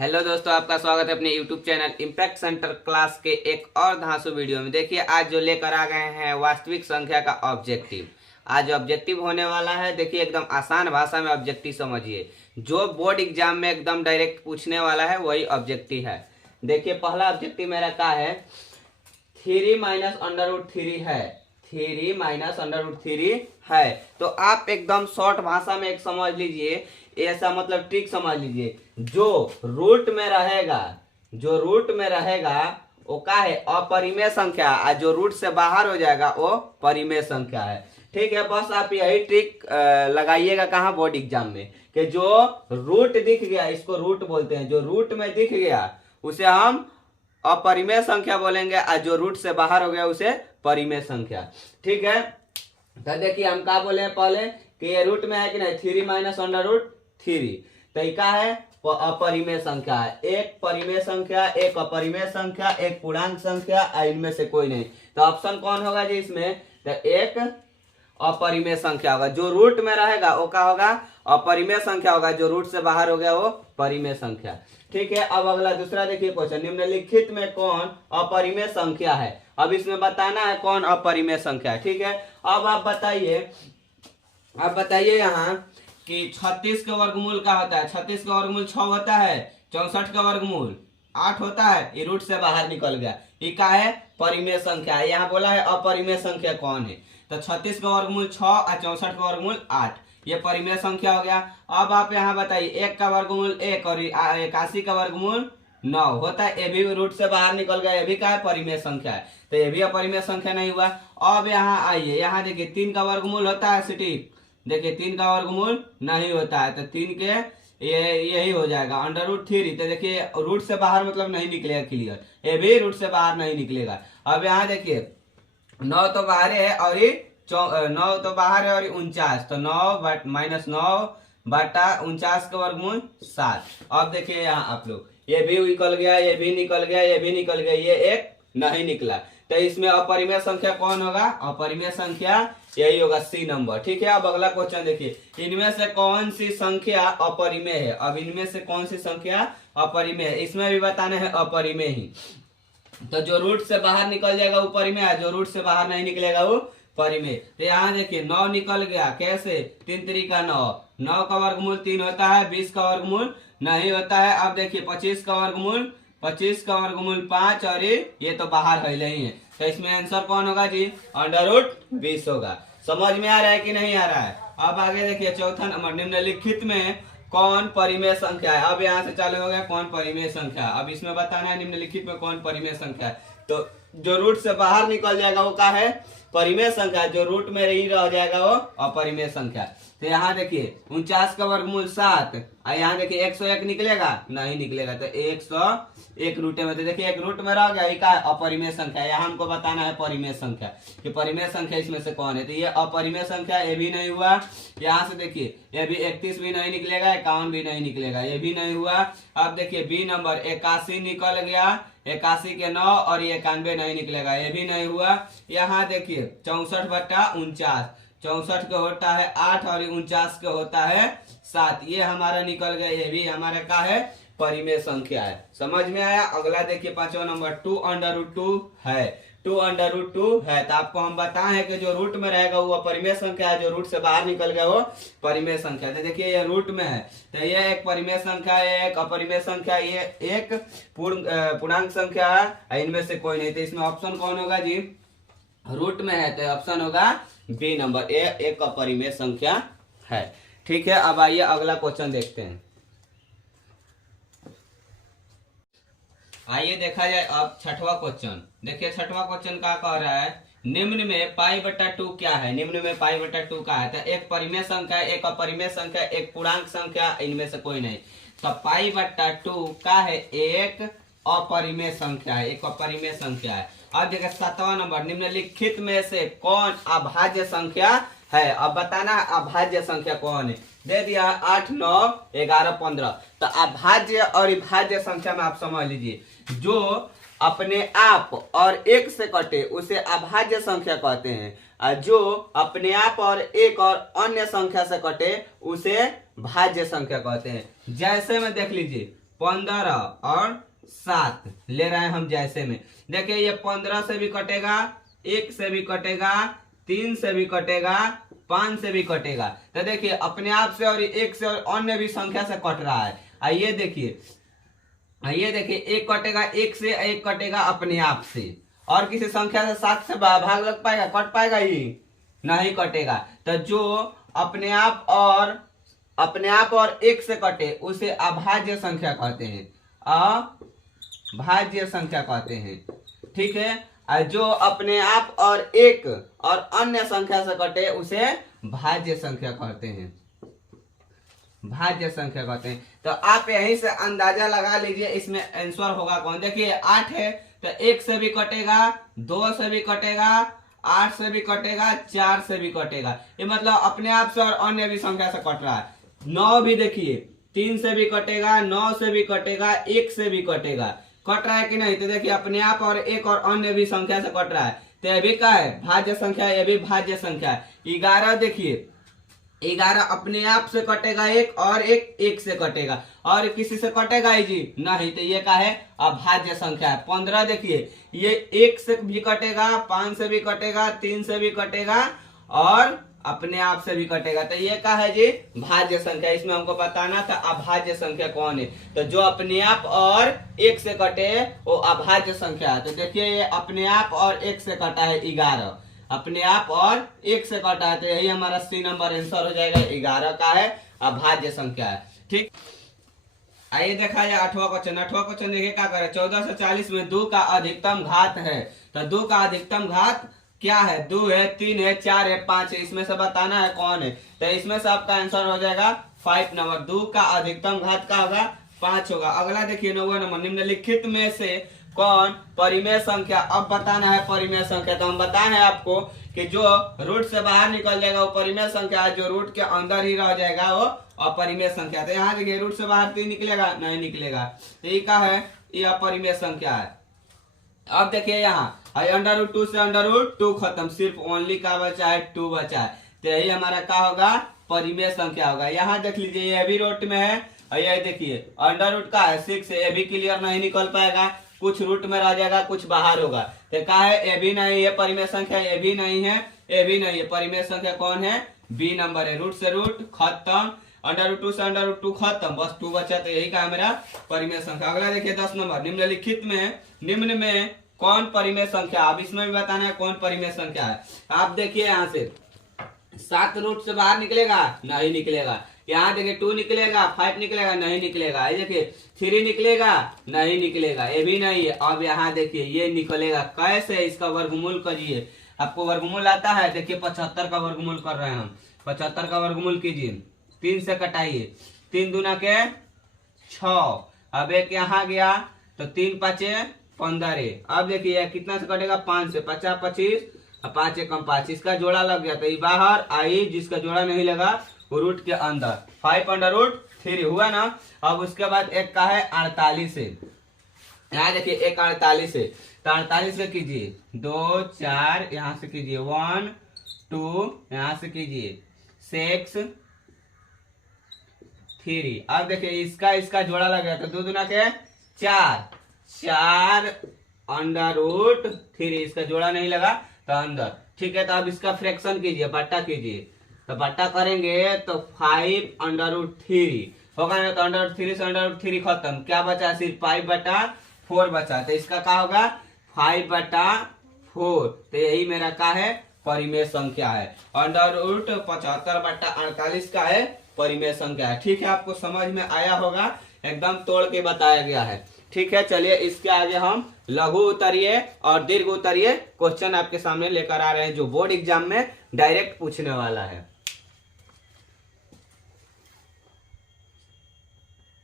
Hello दोस्तों, आपका स्वागत है अपने YouTube channel impact centre class के एक और धांसू वीडियो में। देखिए आज जो लेकर आ गए हैं वास्तविक संख्या का ऑब्जेक्टिव। आज ऑब्जेक्टिव होने वाला है, देखिए एकदम आसान भाषा में ऑब्जेक्टिव समझिए। जो बोर्ड एग्जाम में एकदम डायरेक्ट पूछने वाला है वही ऑब्जेक्टिव है। देखिए पहला ऑब्जेक्टिव मेरा क्या है, 3 माइनस अंडर रूट 3 है। 3 माइनस अंडर रूट 3 है। तो आप एकदम शॉर्ट भाषा में एक समझ लीजिए, ऐसा मतलब ट्रिक समझ लीजिए। जो रूट में रहेगा वो क्या है, अपरिमेय संख्या, और जो रूट से बाहर हो जाएगा वो परिमेय संख्या है। ठीक है, बस आप यही ट्रिक लगाइएगा कहाँ, बोर्ड एग्जाम में, कि जो रूट दिख गया इसको रूट बोलते हैं। जो रूट में दिख गया उसे हम अपरिमेय संख्या बोलेंगे, और जो रूट से बाहर हो गया उसे परिमेय संख्या। ठीक है, तो देखिए हम क्या बोले पहले कि ये रूट में है कि नहीं, 3 माइनस अंडर रूट 3। तो क्या है, अपरिमेय संख्या है। एक परिमेय संख्या, एक अपरिमेय संख्या, एक पूर्णांक संख्या, इनमें से कोई नहीं। तो ऑप्शन कौन होगा जी इसमें, तो एक अपरिमेय संख्या होगा। जो रूट में रहेगा वो क्या होगा, अपरिमेय संख्या होगा। जो रूट से बाहर हो गया वो परिमेय संख्या। ठीक है, अब अगला दूसरा देखिए क्वेश्चन, निम्नलिखित में कौन अपरिमेय संख्या है। अब इसमें बताना है कौन अपरिमेय संख्या है। ठीक है, अब आप बताइए यहाँ कि 36 का वर्गमूल क्या होता है। 36 का वर्गमूल 6 होता है। 64 का वर्गमूल 8 होता है। ये रूट से बाहर निकल गया, ये क्या है, परिमेय संख्या है। यहाँ बोला है अपरिमेय संख्या कौन है, तो 36 का वर्गमूल 6 और 64 का वर्गमूल 8, ये परिमेय संख्या हो गया। अब आप यहाँ बताइए 1 का वर्गमूल 1 और 81 का वर्गमूल 9 होता है। ये भी रूट से बाहर निकल गया, ये भी क्या है, परिमेय संख्या है। तो ये भी अपरिमेय संख्या नहीं हुआ। अब यहाँ आइए, यहाँ देखिए 3 का वर्गमूल होता है सटीक, देखिए 3 का वर्गमूल नहीं होता है। तो 3 के यही हो जाएगा अंडर रूट 3। तो देखिए रूट से बाहर मतलब नहीं निकलेगा, क्लियर, ये भी रूट से बाहर नहीं निकलेगा। अब यहाँ देखिए 9 तो बाहर है और 9 तो बाहर है और 49, तो 9 माइनस 9 बटा 49 का वर्गमूल 7। अब देखिए यहाँ आप लोग, ये भी निकल गया, ये भी निकल गया, ये भी निकल गया, ये एक नहीं निकला। तो इसमें अपरिमेय संख्या कौन होगा, अपरिमेय संख्या यही होगा, सी नंबर। ठीक है, अब अगला क्वेश्चन देखिए, इनमें से कौन सी संख्या अपरिमेय है। अब इनमें से कौन सी संख्या अपरिमेय है, इसमें भी बताना है अपरिमेय ही। तो जो रूट से बाहर निकल जाएगा वो परिमेय है, जो रूट से बाहर नहीं निकलेगा वो परिमेय। तो यहाँ देखिए 9 निकल गया, कैसे, 3 3 9, 9 का वर्गमूल 3 होता है, 20 का वर्गमूल नहीं होता है। अब देखिए 25 का वर्गमूल 5 और ये तो बाहर है नहीं है। तो इसमें आंसर कौन होगा जी, अंडर रूट 20 होगा। समझ में आ रहा है कि नहीं आ रहा है। अब आगे देखिए चौथा नंबर, निम्नलिखित में कौन परिमेय संख्या है। अब यहाँ से चालू हो गया कौन परिमेय संख्या। अब इसमें बताना है निम्नलिखित में कौन परिमेय संख्या है। तो जो रूट से बाहर निकल जाएगा वो क्या है, परिमेय संख्या। जो रूट में ही रह जाएगा वो अपरिमेय संख्या। तो यहाँ देखिए 49 का वर्गमूल 7, और यहाँ देखिए 101 निकलेगा, नहीं निकलेगा। तो 101 रूट में, तो देखिए एक रूट में रह गया, ये क्या है, अपरिमेय संख्या। यहाँ हमको बताना है परिमेय संख्या, कि परिमेय संख्या इसमें से कौन है। तो ये अपरिमेय संख्या, ये भी नहीं हुआ। यहाँ से देखिए ये भी 31 भी नहीं निकलेगा, 51 भी नहीं निकलेगा, ये भी नहीं हुआ। अब देखिए बी नंबर 81 निकल गया, 81 के 9 और 91 नहीं निकलेगा, ये भी नहीं हुआ। यहाँ देखिए 64 बटा 49, 64 का होता है 8 और 49 का होता है 7, ये हमारा निकल गया, ये भी हमारा का है, परिमेय संख्या है। समझ में आया। अगला देखिए 5वां नंबर, 2 अंडर रूट 2 है। 2 अंडर रूट 2 है, तो आपको हम बताए हैं कि जो रूट में रहेगा वो परिमेय संख्या है, जो रूट से बाहर निकल गया वो परिमेय संख्या। तो देखिए ये रूट में है, तो ये एक परिमेय संख्या है, एक अपरिमेय संख्या, ये एक पूर्णांक संख्या है, इनमें से कोई नहीं। तो इसमें ऑप्शन कौन होगा जी, रूट में है, तो ऑप्शन होगा बी नंबर, ए एक अपरिमेय संख्या है। ठीक है, अब आइए अगला क्वेश्चन देखते हैं। आइए देखा जाए अब 6वां क्वेश्चन। देखिए 6वां क्वेश्चन क्या कह रहा है, निम्न में पाई बटा 2 क्या है। निम्न में पाई बटा 2 क्या है, तो एक परिमेय संख्या, एक अपरिमेय संख्या, एक पूर्णांक संख्या, इनमें से कोई नहीं। तो पाई बटा 2 क्या है, एक अपरिमेय संख्या है, एक अपरिमेय संख्या है। अब देखिए 7वां नंबर, निम्नलिखित में से कौन अभाज्य संख्या है। अब बताना अभाज्य संख्या कौन है। दे दिया 8 9 11 15। तो अभाज्य और विभाज्य संख्या में आप समझ लीजिए, जो अपने आप और एक से कटे उसे अभाज्य संख्या कहते हैं, और जो अपने आप और एक और अन्य संख्या से कटे उसे भाज्य संख्या कहते हैं। जैसे में देख लीजिए 15 और 7 ले रहे हैं हम जैसे में। देखिए ये 15 से भी कटेगा, 1 से भी कटेगा, 3 से भी कटेगा, 5 से भी कटेगा। तो देखिए अपने आप से और 1 से और अन्य भी संख्या से कट रहा है। आइए देखिए, एक कटेगा 1 से, एक कटेगा अपने आप से, और किसी संख्या से 7 से भाग लग पाएगा, कट पाएगा? ये नहीं कटेगा। तो जो अपने आप और 1 से कटे उसे अभाज्य संख्या कहते हैं, अभाज्य संख्या कहते हैं। ठीक है, और जो अपने आप और 1 और अन्य संख्या से कटे उसे भाज्य संख्या कहते हैं, भाज्य संख्या कहते हैं। तो आप यहीं से अंदाजा लगा लीजिए इसमें आंसर होगा कौन। देखिए 8 है तो 1 से भी कटेगा, 2 से भी कटेगा, 8 से भी कटेगा, 4 से भी कटेगा। ये मतलब अपने आप से और अन्य भी संख्या से कट रहा है। 9 भी देखिए 3 से भी कटेगा, 9 से भी कटेगा, 1 से भी कटेगा। कट रहा है कि नहीं? तो देखिए अपने आप और 1 और अन्य भी संख्या से कट रहा है। तो ये भी क्या है? भाज्य संख्या। ये भी भाज्य संख्या है। 11 देखिए, 11 अपने आप से कटेगा 1 और 1 से कटेगा, और किसी से कटेगा ही जी नहीं। तो ये क्या है? अभाज्य संख्या है। 15 देखिए ये 1 से भी कटेगा, 5 से भी कटेगा, 3 से भी कटेगा और अपने आप से भी कटेगा। तो ये क्या है जी? भाज्य संख्या। इसमें हमको बताना था अभाज्य संख्या कौन है। तो जो अपने आप और 1 से कटे वो अभाज्य संख्या है। तो देखिए ये अपने आप और 1 से कटा है 11, अपने आप और 1 से कटा है। तो यही हमारा सी नंबर आंसर हो जाएगा। 11 का है अभाज्य संख्या है। ठीक, आइए देखा जाए 8वां क्वेश्चन। 8वां क्वेश्चन देखिए क्या करे। 14 से 40 में 2 का अधिकतम घात है। तो 2 का अधिकतम घात क्या है? 2 है, 3 है, 4 है, 5 है। इसमें से बताना है कौन है। तो इसमें से आपका आंसर हो जाएगा 5 नंबर। 2 का अधिकतम घात का होगा 5 होगा। अगला देखिए 9वां नंबर। निम्नलिखित में से कौन परिमेय संख्या? अब बताना है परिमेय संख्या। तो हम बताए हैं आपको कि जो रूट से बाहर निकल जाएगा वो परिमेय संख्या है, जो रूट के अंदर ही रह जाएगा वो अपरिमेय संख्या। तो यहाँ देखिए रूट से बाहर 3 निकलेगा, नहीं निकलेगा। तो ये क्या है? ये अपरिमेय संख्या है। अब देखिए यहाँ √2 से √2 खत्म, सिर्फ ओनली का बचा है 2 बचा है। तो यही हमारा क्या होगा? परिमेय संख्या होगा। यहाँ देख लीजिए ये भी रूट में है, और ये देखिए √2 का है 6 है। ये भी क्लियर नहीं निकल पाएगा, कुछ रूट में रह जाएगा, कुछ बाहर होगा। तो क्या है? ये भी नहीं है परिमेय संख्या, ये भी नहीं है, ये भी नहीं है। परिमेय संख्या कौन है? बी नंबर है। रूट से रूट खत्म, √2 से √2 खत्म, बस 2 बचा। तो यही का है मेरा परिमेय संख्या। अगला देखिए 10 नंबर। निम्न में कौन परिमेय संख्या? अब इसमें भी बताना है कौन परिमेय संख्या है। आप देखिए यहाँ से 7 रूट से बाहर निकलेगा, नहीं निकलेगा। यहाँ देखिए 2 निकलेगा, 5 निकलेगा, नहीं निकलेगा। ये देखिए 3 निकलेगा, नहीं निकलेगा, ये भी नहीं है। अब यहाँ देखिए ये निकलेगा। कैसे? इसका वर्गमूल करिए। आपको वर्गमूल आता है? देखिए 75 का वर्गमूल कर रहे हैं हम। 75 का वर्गमूल कीजिए, 3 से कटाइए, 3 दूना के 6। अब एक यहाँ गया तो 3 5 15। अब देखिए कितना से कटेगा? 5 से। 50 25, 5 एकम 5। इसका जोड़ा लग गया तो ये बाहर आई, जिसका जोड़ा नहीं लगा वो रूट के अंदर। 5√3 हुआ ना। अब उसके बाद एक का है 48 से। यहाँ देखिए एक 48 है, तो 48 से कीजिए 2 4, यहाँ से कीजिए 1 2, यहाँ से कीजिए 6 3। अब देखिए इसका जोड़ा लग गया तो 2 दूना के 4 √3। इसका जोड़ा नहीं लगा तो अंदर। ठीक है, तो अब इसका फ्रैक्शन कीजिए, बट्टा कीजिए। तो बट्टा करेंगे तो 5√3 होगा ना। तो √3 से √3 खत्म, क्या बचा? सिर्फ 5/4 बचा। तो इसका क्या होगा? 5/4। तो यही मेरा क्या है? परिमेय संख्या है। √75/48 का है परिमेय संख्या है। ठीक है, आपको समझ में आया होगा, एकदम तोड़ के बताया गया है। ठीक है, चलिए इसके आगे हम लघु उत्तरीय और दीर्घ उत्तरीय क्वेश्चन आपके सामने लेकर आ रहे हैं, जो बोर्ड एग्जाम में डायरेक्ट पूछने वाला है।